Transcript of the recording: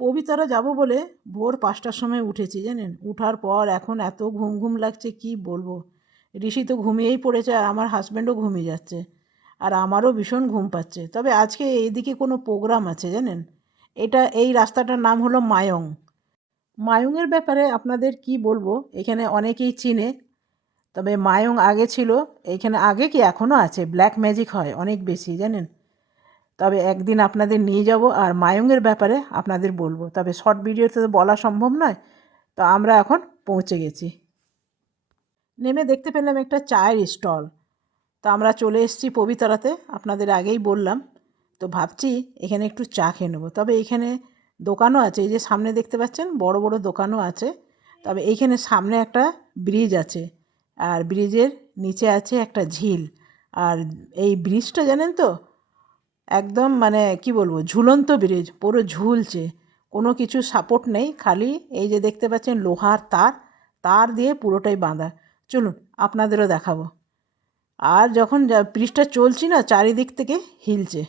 পবিতরা যাব বলে ভোর 5টার সময় উঠেছি জানেন। উঠার পর এখন এত ঘুম ঘুম লাগছে কি বলবো। ঋষি তো ঘুমিয়েই পড়েছে আর আমার হাজব্যান্ডও ঘুমিয়ে যাচ্ছে, আর আমারও ভীষণ ঘুম পাচ্ছে। তবে আজকে এইদিকে কোনো প্রোগ্রাম আছে জানেন। এই রাস্তাটার নাম হলো মায়ং। মায়ংয়ের ব্যাপারে আপনাদের কি বলবো, এখানে অনেকেই চিনে। তবে মায়ং আগে ছিল, এইখানে আগে কি এখনও আছে, ব্ল্যাক ম্যাজিক হয় অনেক বেশি জানেন। তবে একদিন আপনাদের নিয়ে যাব আর মায়ংয়ের ব্যাপারে আপনাদের বলবো, তবে শর্ট ভিডিওতে তো বলা সম্ভব নয়। তো আমরা এখন পৌঁছে গেছি। নেমে দেখতে পেলাম একটা চায়ের স্টল। তো আমরা চলে এসেছি পবিতরাতে, আপনাদের আগেই বললাম। তো ভাবছি এখানে একটু চা খেয়ে নেবো। তবে এইখানে দোকানও আছে, এই যে সামনে দেখতে পাচ্ছেন বড় বড় দোকানও আছে। তবে এইখানে সামনে একটা ব্রিজ আছে, আর ব্রিজের নিচে আছে একটা ঝিল। আর এই ব্রিজটা জানেন তো একদম মানে কি বলবো, ঝুলন্ত ব্রিজ, পুরো ঝুলছে, কোনো কিছু সাপোর্ট নেই, খালি এই যে দেখতে পাচ্ছেন লোহার তার, তার দিয়ে পুরোটাই বাঁধা। চলুন আপনাদেরও দেখাবো। আর যখন ব্রিজটা চলছি না, চারিদিক থেকে হিলছে।